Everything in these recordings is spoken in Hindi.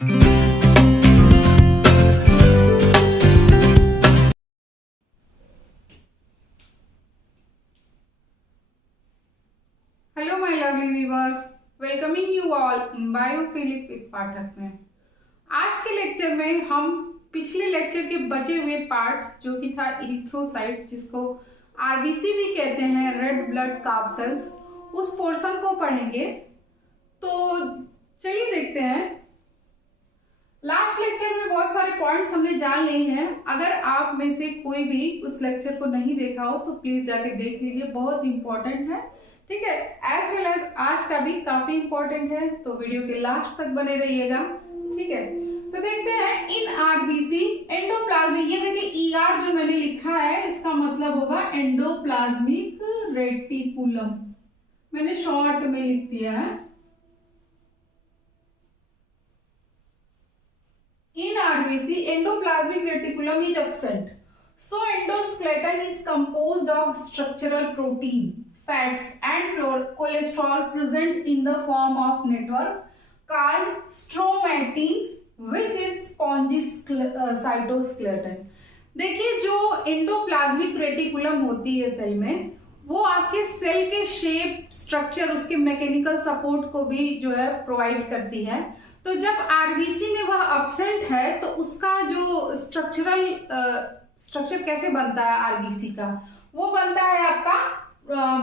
Hello my lovely viewers, welcoming you all in biophilic with Pathak में। आज के लेक्चर में हम पिछले लेक्चर के बचे हुए पार्ट जो कि था इरिथ्रोसाइट, जिसको आरबीसी भी कहते हैं, रेड ब्लड कार्ब सेल्स, उस पोर्शन को पढ़ेंगे। तो चलिए देखते हैं। लास्ट लेक्चर में बहुत सारे पॉइंट्स हमने जान लिए हैं। अगर आप में से कोई भी उस लेक्चर को नहीं देखा हो तो प्लीज जाके देख लीजिए, बहुत इंपॉर्टेंट है। ठीक है, एज वेल एज आज का भी काफी इंपॉर्टेंट है, तो वीडियो के लास्ट तक बने रहिएगा। ठीक है, तो देखते हैं इन आरबीसी एंडोप्लाज्मिक, ये देखिए ईआर जो मैंने लिखा है इसका मतलब होगा एंडोप्लाज्मिक रेटिकुलम, मैंने शॉर्ट में लिख दिया है। In RBC, endoplasmic reticulum is absent. So endoskeleton is composed of structural protein, fats and cholesterol present in the form of network called stromatine, which is spongy cytoskeleton. देखिए जो एंडोप्लाज्मिक रेटिकुलम होती है सेल में, वो आपके सेल के शेप, स्ट्रक्चर, उसके मैकेनिकल सपोर्ट को भी जो है प्रोवाइड करती है। तो जब आरबीसी में वह अब्सेंट है तो उसका जो स्ट्रक्चर कैसे बनता है आरबीसी का, वो बनता है आपका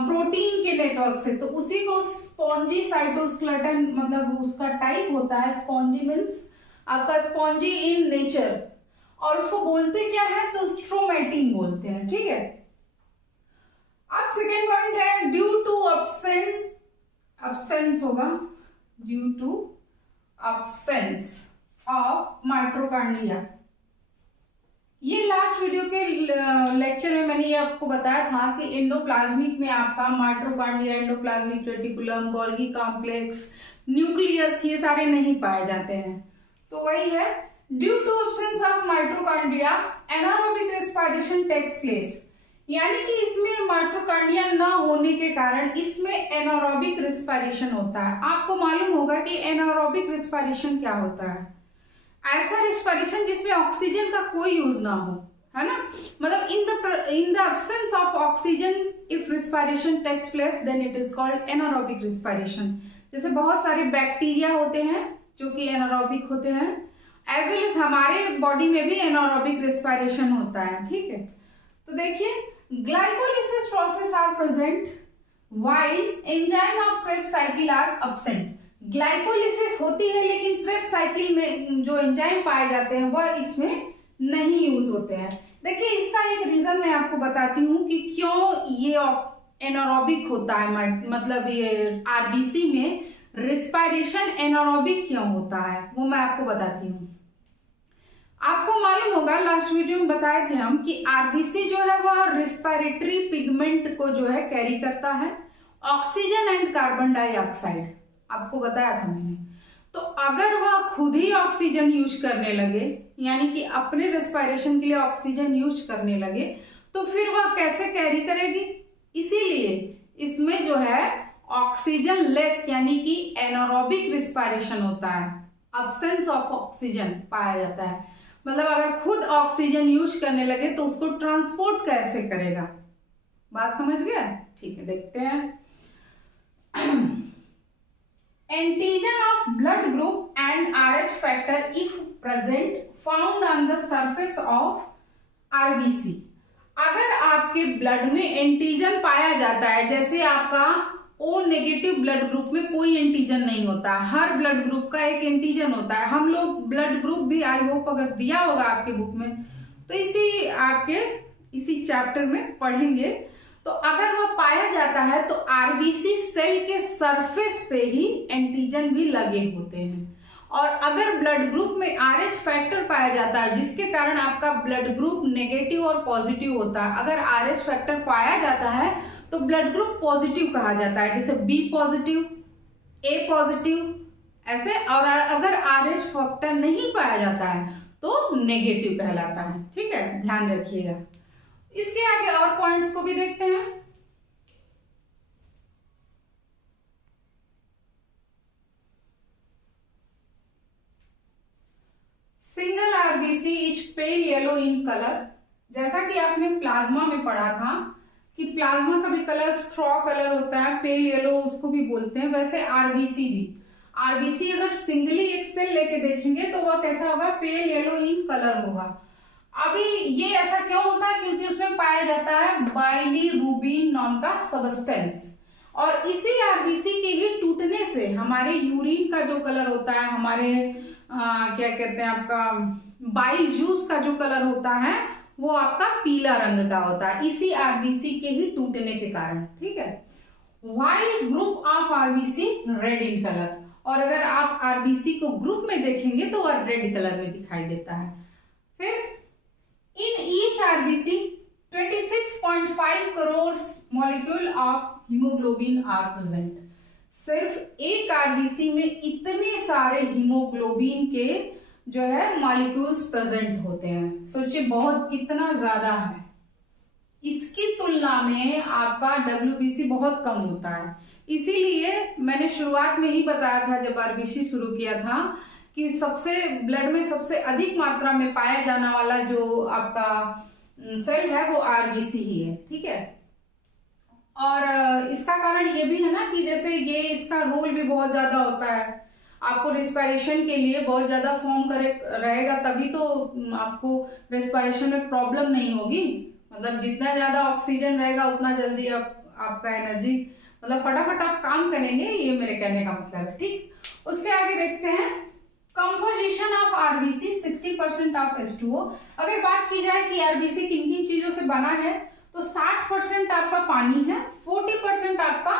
प्रोटीन के नेटवर्क से। तो उसी को स्पॉन्जी साइटोस्केलेटन, मतलब उसका टाइप होता है स्पॉन्जी, मीन्स आपका स्पॉन्जी इन नेचर, और उसको बोलते क्या है तो स्ट्रोमेटिन बोलते हैं। ठीक है, अब सेकेंड पॉइंट है ड्यू टू अब्सेंस होगा, due to absence of mitochondria। ये लास्ट वीडियो के लेक्चर में मैंने ये आपको बताया था कि एंडोप्लाज्मिक में आपका mitochondria, endoplasmic reticulum, Golgi complex, nucleus, ये सारे नहीं पाए जाते हैं। तो वही है, due to absence of mitochondria anaerobic respiration takes place, यानी कि इसमें माइटोकॉन्ड्रिया न होने के कारण इसमें एनारोबिक रेस्पिरेशन होता है। आपको मालूम होगा कि एनारोबिक रेस्पिरेशन क्या होता है, ऐसा रेस्पिरेशन जिसमें ऑक्सीजन का कोई यूज ना हो, है ना। मतलब in the absence of oxygen if respiration takes place then it is called anaerobic respiration. जैसे बहुत सारे बैक्टीरिया होते हैं जो कि एनारोबिक होते हैं, एज वेल एज हमारे बॉडी में भी एनारोबिक रेस्पिरेशन होता है। ठीक है, तो देखिए glycolysis process are present while enzyme of Krebs cycle are absent. Glycolysis होती है लेकिन क्रेब्स साइकिल में जो एंजाइम पाए जाते हैं वह इसमें नहीं यूज होते हैं। देखिए इसका एक रीजन मैं आपको बताती हूँ कि क्यों ये एनारोबिक होता है, मतलब ये आरबीसी में रेस्पिरेशन एनारोबिक क्यों होता है वो मैं आपको बताती हूँ। आपको मालूम होगा लास्ट वीडियो में बताए थे हम कि आरबीसी जो है वह रेस्पिरेटरी पिगमेंट को जो है कैरी करता है, ऑक्सीजन एंड कार्बन डाइऑक्साइड, आपको बताया था मैंने। तो अगर वह खुद ही ऑक्सीजन यूज करने लगे, यानी कि अपने रेस्पिरेशन के लिए ऑक्सीजन यूज करने लगे, तो फिर वह कैसे कैरी करेगी। इसीलिए इसमें जो है ऑक्सीजन लेस, यानी कि एनारोबिक रेस्पिरेशन होता है, अब्सेंस ऑफ ऑक्सीजन पाया जाता है। मतलब अगर खुद ऑक्सीजन यूज करने लगे तो उसको ट्रांसपोर्ट कैसे करेगा, बात समझ गया। ठीक है, देखते हैं। Antigen of blood group and RH factor if present found on the surface of RBC. अगर आपके ब्लड में एंटीजन पाया जाता है, जैसे आपका ओ नेगेटिव ब्लड ग्रुप में कोई एंटीजन नहीं होता, हर ब्लड ग्रुप का एक एंटीजन होता है। हम लोग ब्लड ग्रुप भी आई होप अगर दिया होगा आपके बुक में तो इसी चैप्टर में पढ़ेंगे। तो अगर वह पाया जाता है तो आरबीसी सेल के सरफेस पे ही एंटीजन भी लगे होते हैं। और अगर ब्लड ग्रुप में आरएच फैक्टर पाया जाता है जिसके कारण आपका ब्लड ग्रुप नेगेटिव और पॉजिटिव होता है, अगर आरएच फैक्टर पाया जाता है तो ब्लड ग्रुप पॉजिटिव कहा जाता है, जैसे बी पॉजिटिव, ए पॉजिटिव ऐसे। और अगर आरएच फैक्टर नहीं पाया जाता है तो नेगेटिव कहलाता है। ठीक है, ध्यान रखिएगा। इसके आगे और पॉइंट्स को भी देखते हैं। RBC is pale yellow in colour. जैसा कि आपने प्लाज्मा में पढ़ा था कि प्लाज्मा का भी कलर स्ट्रॉ कलर होता है, पेल येलो उसको भी बोलते हैं, वैसे आरबीसी भी। आरबीसी अगर सिंगली एक सेल लेके देखेंगे तो वह कैसा होगा, पेल येलो इन कलर होगा। अभी ये ऐसा क्यों होता है, क्योंकि उसमें पाया जाता है बाइलिरुबिन नाम का सबस्टेंस, और इसी आरबीसी के ही टूटने से हमारे यूरिन का जो कलर होता है, हमारे क्या कहते हैं आपका बाइल जूस का जो कलर होता है वो आपका पीला रंग का होता है, इसी आरबीसी के ही टूटने के कारण। ठीक है, while group of RBC red in colour, और अगर आप आरबीसी को ग्रुप में देखेंगे तो वह रेड कलर में दिखाई देता है। फिर in each RBC 26.5 crore molecule of haemoglobin are present. सिर्फ एक आरबीसी में इतने सारे हीमोग्लोबिन के जो है मॉलिक्यूल्स प्रेजेंट होते हैं। सोचिए बहुत कितना ज्यादा है, इसकी तुलना में आपका डब्ल्यूबीसी बहुत कम होता है। इसीलिए मैंने शुरुआत में ही बताया था जब आरबीसी शुरू किया था कि सबसे ब्लड में सबसे अधिक मात्रा में पाया जाने वाला जो आपका सेल है वो आरबीसी ही है। ठीक है, और इसका कारण ये भी है ना कि जैसे ये इसका रोल भी बहुत ज्यादा होता है, आपको रेस्पिरेशन के लिए बहुत ज्यादा फॉर्म करे रहेगा, तभी तो आपको रेस्पिरेशन में प्रॉब्लम नहीं होगी। मतलब जितना ज्यादा ऑक्सीजन रहेगा उतना जल्दी आपका एनर्जी मतलब फटाफट आप काम करेंगे, ये मेरे कहने का मतलब है। ठीक, उसके आगे देखते हैं composition of RBC 60% of H2O। अगर बात की जाए कि आरबीसी किन किन चीजों से बना है तो 60% आपका पानी है, 40% आपका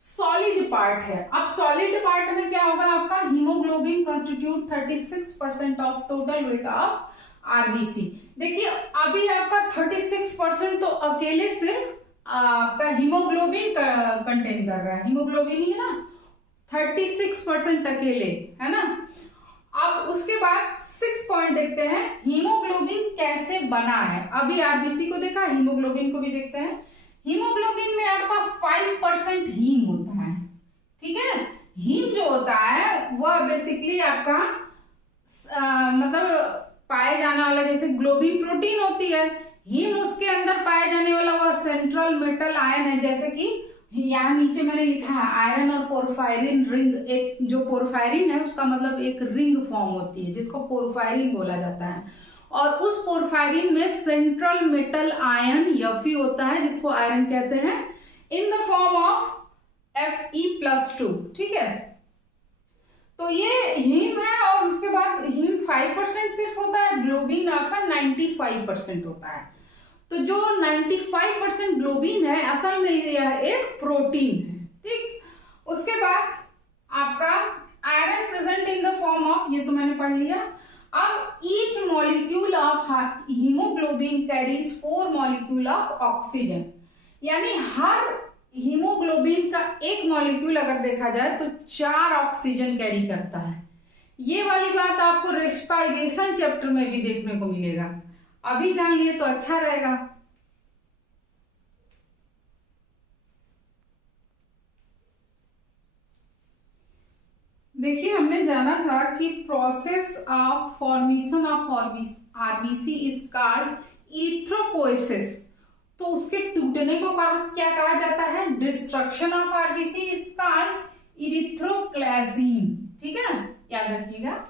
सॉलिड पार्ट है। अब सॉलिड पार्ट में क्या होगा, आपका haemoglobin constitute 36% of total weight of RBC. देखिए अभी आपका 36% तो अकेले सिर्फ आपका हीमोग्लोबिन कंटेन कर रहा है, हीमोग्लोबिन ही है ना, 36% अकेले है ना। अब उसके बाद 6 पॉइंट देखते हैं, हीमोग्लोबिन कैसे बना है। अभी आरबीसी को देखा, हीमोग्लोबिन को भी देखते हैं। हीमोग्लोबिन में आपका 5% हीम होता है। ठीक है, हीम जो होता है वह बेसिकली आपका मतलब पाए जाने वाला, जैसे ग्लोबिन प्रोटीन होती है, हीम उसके अंदर पाए जाने वाला वह सेंट्रल मेटल आयन है। जैसे कि यहाँ नीचे मैंने लिखा है आयरन और पोरफायरिन रिंग। एक जो पोरफायरिन है उसका मतलब एक रिंग फॉर्म होती है जिसको पोरफायरिन बोला जाता है, और उस पोरफायरिन में सेंट्रल मेटल आयन Fe होता है जिसको आयरन कहते हैं, in the form of Fe+2। ठीक है, तो ये हीम है, और उसके बाद हीम 5% सिर्फ होता है, ग्लोबिन आपका 95% होता है। तो जो 95% ग्लोबिन है असल में यह एक प्रोटीन है। ठीक, उसके बाद आपका iron present in the form of, ये तो मैंने पढ़ लिया। अब each molecule of haemoglobin carries 4 molecule of oxygen, यानी हर हीमोग्लोबिन का एक मॉलिक्यूल अगर देखा जाए तो 4 ऑक्सीजन कैरी करता है। ये वाली बात आपको रेस्पिरेशन चैप्टर में भी देखने को मिलेगा, अभी जान लिए तो अच्छा रहेगा। देखिए हमने जाना था कि process of formation of RBC is called erythropoiesis. तो उसके टूटने को क्या कहा जाता है, destruction of RBC is called erythroclasis. ठीक है, याद रखिएगा।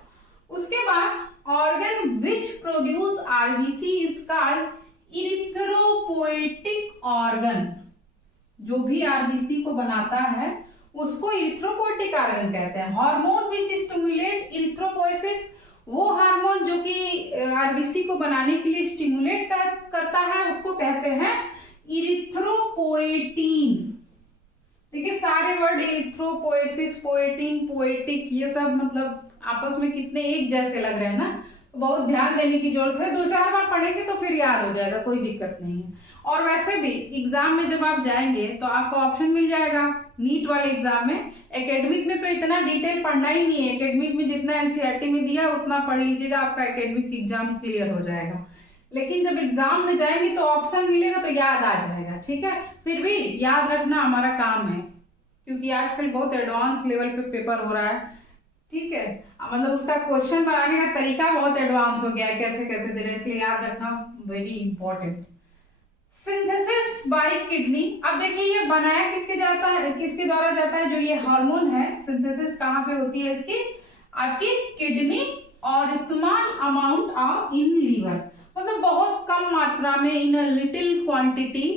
उसके बाद organ which produce RBC is called erythropoietic organ. जो भी आरबीसी को बनाता है उसको इरिथ्रोपोएटिक ऑर्गन कहते हैं। हार्मोन विच स्टिमुलेट इरिथ्रोपोएसिस, वो हार्मोन जो कि आरबीसी को बनाने के लिए स्टिमुलेट करता है उसको कहते हैं इरिथ्रोपोएटिन। देखिए सारे वर्ड इरिथ्रोपोएसिस, पोएटिन, पोएटिक, ये सब मतलब आपस में कितने एक जैसे लग रहे हैं ना, तो बहुत ध्यान देने की जरूरत है। 2-4 बार पढ़ेंगे तो फिर याद हो जाएगा, कोई दिक्कत नहीं है। और वैसे भी एग्जाम में जब आप जाएंगे तो आपको ऑप्शन मिल जाएगा नीट वाले एग्जाम में। एकेडमिक में तो इतना डिटेल पढ़ना ही नहीं है, एकेडमिक में जितना एनसीईआरटी में दिया उतना पढ़ लीजिएगा, आपका एकेडमिक एग्जाम क्लियर हो जाएगा। लेकिन जब एग्जाम में जाएंगे तो ऑप्शन मिलेगा तो याद आ जाएगा। ठीक है, फिर भी याद रखना हमारा काम है, क्योंकि आजकल बहुत एडवांस लेवल पे पेपर हो रहा है। ठीक है, मतलब उसका क्वेश्चन बनाने का तरीका बहुत एडवांस हो गया है, कैसे कैसे दे रहे हैं, इसलिए याद रखना very important. Synthesis by kidney, अब देखिए ये बनाया किसके जाता है, किसके द्वारा जाता है, जो ये हार्मोन है, सिंथेसिस कहाँ पे होती है इसकी, आपकी किडनी, और small amount of in liver, मतलब बहुत कम मात्रा में, इन लिटिल क्वांटिटी,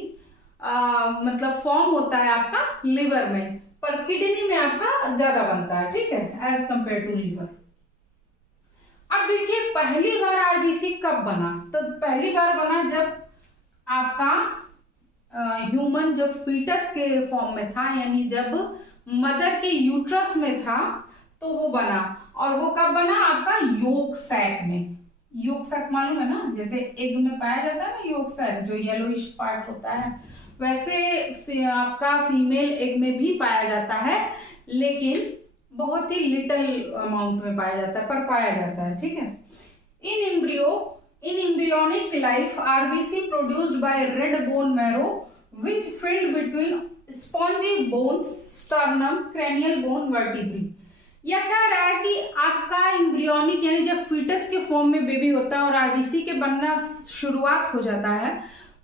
मतलब फॉर्म होता है आपका लिवर में, पर किडनी में आपका ज्यादा बनता है, ठीक है, एज कंपेयर टू लीवर। अब देखिए पहली बार आरबीसी कब बना, तो पहली बार बना जब आपका ह्यूमन जो फीटस के फॉर्म में था, यानी जब मदर के यूट्रस में था तो वो बना, और वो कब बना, आपका योग सैक में। योग सैक मालूम है ना, जैसे एग में पाया जाता है ना योग सैक, जो येलोइश पार्ट होता है, वैसे आपका फीमेल एग में भी पाया जाता है, लेकिन बहुत ही लिटिल अमाउंट में पाया जाता है, पर पाया जाता है, ठीक है। In embryonic life, RBC produced by red bone marrow, which filled between spongy bones, sternum, cranial bone, vertebrae. यह कह रहा है कि आपका एम्ब्रियोनिक यानी जब फीटस के फॉर्म में बेबी होता है और आरबीसी के बनना शुरुआत हो जाता है,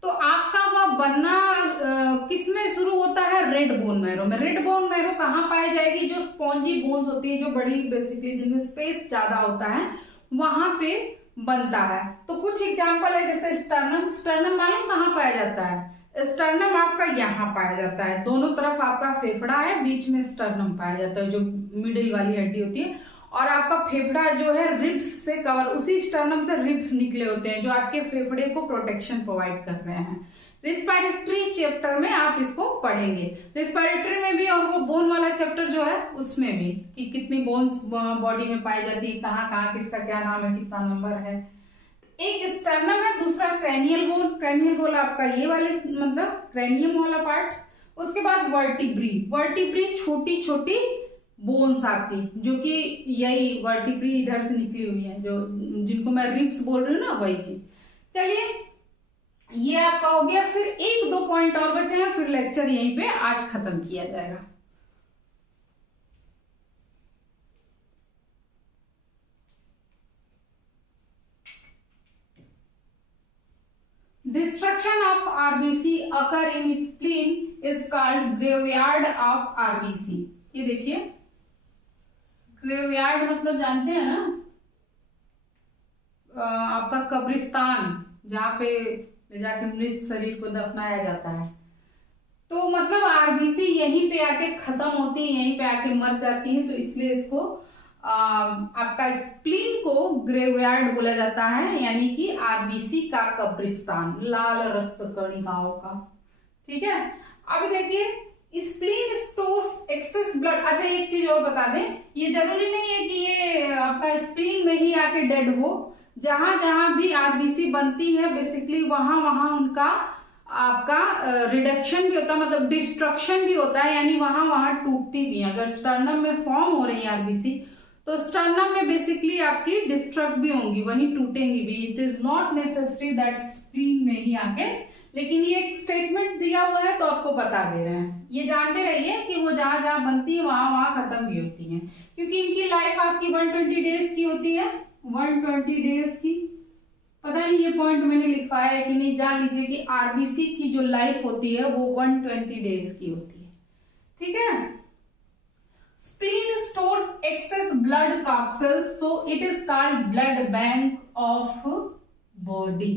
तो आपका वह बनना किसमें शुरू होता है, रेड बोन मैरो में। रेड बोन मैरो कहाँ पाई जाएगी, जो स्पॉन्जी बोन्स होती है, जो बड़ी बेसिकली जिनमें स्पेस ज्यादा होता है, वहां पे बनता है। तो कुछ एग्जांपल है, जैसे स्टर्नम, स्टर्नम मालूम कहाँ पाया जाता है, स्टर्नम आपका यहाँ पाया जाता है, दोनों तरफ आपका फेफड़ा है, बीच में स्टर्नम पाया जाता है, जो मिडिल वाली हड्डी होती है, और आपका फेफड़ा जो है रिब्स से कवर, उसी स्टर्नम से रिब्स निकले होते हैं, जो आपके फेफड़े को प्रोटेक्शन प्रोवाइड कर रहे हैं। रिस्पायरेटरी चैप्टर में आप इसको पढ़ेंगे, रिस्पायरेटरी में भी, और वो बोन वाला चैप्टर जो है उसमें भी, कि कितनी बोन्स बॉडी में पाई जाती है, कहाँ कहाँ, किसका क्या नाम है, कितना नंबर है। एक स्टर्नम है, दूसरा क्रैनियल बोन, क्रैनियल बोन आपका ये वाले मतलब क्रैनियम वाला पार्ट, उसके बाद वर्टिब्री, वर्टिब्री छोटी छोटी बोन्स आपकी, जो कि यही वर्टिब्री इधर से निकली हुई है, जो जिनको मैं रिब्स बोल रही हूँ ना, वही चीज। चलिए ये आपका हो गया, फिर एक दो पॉइंट और बचे हैं, फिर लेक्चर यहीं पे आज खत्म किया जाएगा। Destruction of RBC occur in spleen is called graveyard of RBC। ये देखिए ग्रेवयार्ड मतलब जानते हैं ना, आपका कब्रिस्तान, जहाँ पे ले जाके मृत शरीर को दफनाया जाता है। तो मतलब आरबीसी यहीं पे आके खत्म होती है, यहीं पे आके मर जाती है, तो इसलिए इसको आपका स्प्लीन को ग्रेवयार्ड बोला जाता है, यानी कि आरबीसी का कब्रिस्तान, लाल रक्त कणिकाओं का, ठीक है। अब देखिए स्प्लीन स्टोर्स एक्सेस ब्लड। अच्छा एक चीज और बता दें, ये जरूरी नहीं है कि ये आपका स्प्लीन में ही आके डेड हो, जहां जहां भी आरबीसी बनती है बेसिकली वहां वहां उनका आपका रिडक्शन भी होता है, मतलब डिस्ट्रक्शन भी होता है, यानी वहां वहां टूटती भी है। अगर स्टर्नम में फॉर्म हो रही है आरबीसी, तो स्टर्नम में बेसिकली आपकी डिस्ट्रक्ट भी होंगी, वहीं टूटेंगी भी। It is not necessary that spleen में ही आके, लेकिन ये एक स्टेटमेंट दिया हुआ है तो आपको बता दे रहे हैं। ये जानते रहिए कि वो जहां जहां बनती है वहां वहां खत्म भी होती है, क्योंकि इनकी लाइफ आपकी 120 डेज की होती है, 120 डेज की। पता नहीं ये पॉइंट मैंने लिखवाया है कि नहीं, जान लीजिए कि आरबीसी की जो लाइफ होती है वो 120 डेज की होती है, ठीक है। Spleen stores excess blood capsules, so it is called blood bank of body.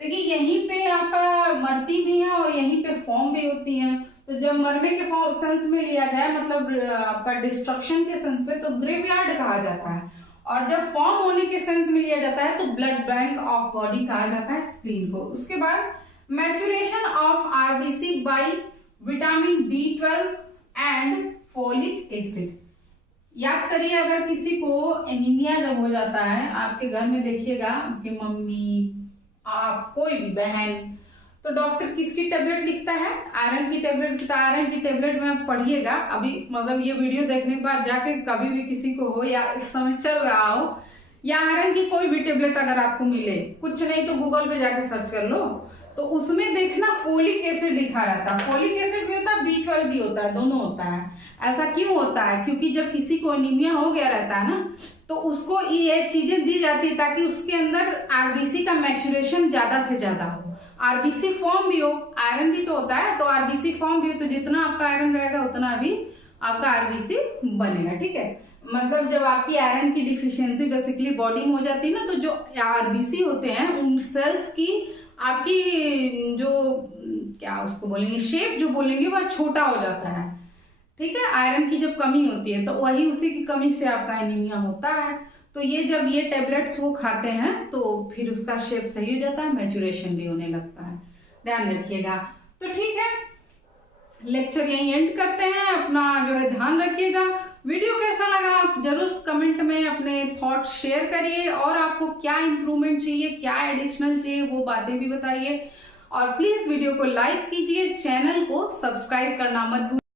देखिए यहीं पे आपका मरती भी है और यहीं पे फॉर्म भी होती है, तो जब मरने के सेंस में लिया जाए, मतलब आपका डिस्ट्रक्शन के सेंस में, तो ग्रेवयार्ड कहा जाता है, और जब फॉर्म होने के सेंस में लिया जाता है तो ब्लड बैंक ऑफ बॉडी कहा जाता है स्प्लीन को। उसके बाद maturation of RBC by vitamin B12 and folic acid. याद करिए, अगर किसी को एनीमिया जब हो जाता है, आपके घर में देखिएगा, आपकी मम्मी, आप, कोई भी बहन, तो डॉक्टर किसकी टेबलेट लिखता है, आयरन की टेबलेट लिखता है। आयरन की टेबलेट में आप पढ़िएगा अभी, मतलब ये वीडियो देखने के बाद जाके कभी भी किसी को हो या इस समय चल रहा हो, या आयरन की कोई भी टेबलेट अगर आपको मिले, कुछ नहीं तो गूगल पे जाके सर्च कर लो, तो उसमें देखना फोलिक एसिड लिखा रहता है, फोलिक एसिड भी होता है, B12 भी होता है, दोनों होता है। ऐसा क्यों होता है? क्योंकि जब किसी को एनीमिया हो गया रहता है ना, तो उसको ये चीजें दी जाती है ताकि उसके अंदर आरबीसी का मैचुरेशन ज्यादा से ज्यादा हो, आरबीसी फॉर्म भी हो। आयरन भी तो होता है, तो आरबीसी फॉर्म भी हो, तो जितना आपका आयरन रहेगा उतना भी आपका आरबीसी बनेगा, ठीक है। मतलब जब आपकी आयरन की डिफिशियंसी बेसिकली बॉडी में हो जाती है ना, तो जो आरबीसी होते हैं उन सेल्स की आपकी जो क्या उसको बोलेंगे, शेप जो बोलेंगे, वह छोटा हो जाता है, ठीक है। आयरन की जब कमी होती है तो वही उसी की कमी से आपका एनीमिया होता है। तो ये जब ये टेबलेट्स वो खाते हैं तो फिर उसका शेप सही हो जाता है, मैचुरेशन भी होने लगता है, ध्यान रखिएगा। तो ठीक है, लेक्चर यहीं एंड करते हैं। अपना जो है ध्यान रखिएगा। वीडियो कैसा लगा जरूर कमेंट में अपने थॉट्स शेयर करिए, और आपको क्या इंप्रूवमेंट चाहिए, क्या एडिशनल चाहिए, वो बातें भी बताइए। और प्लीज वीडियो को लाइक कीजिए, चैनल को सब्सक्राइब करना मत भूलिए।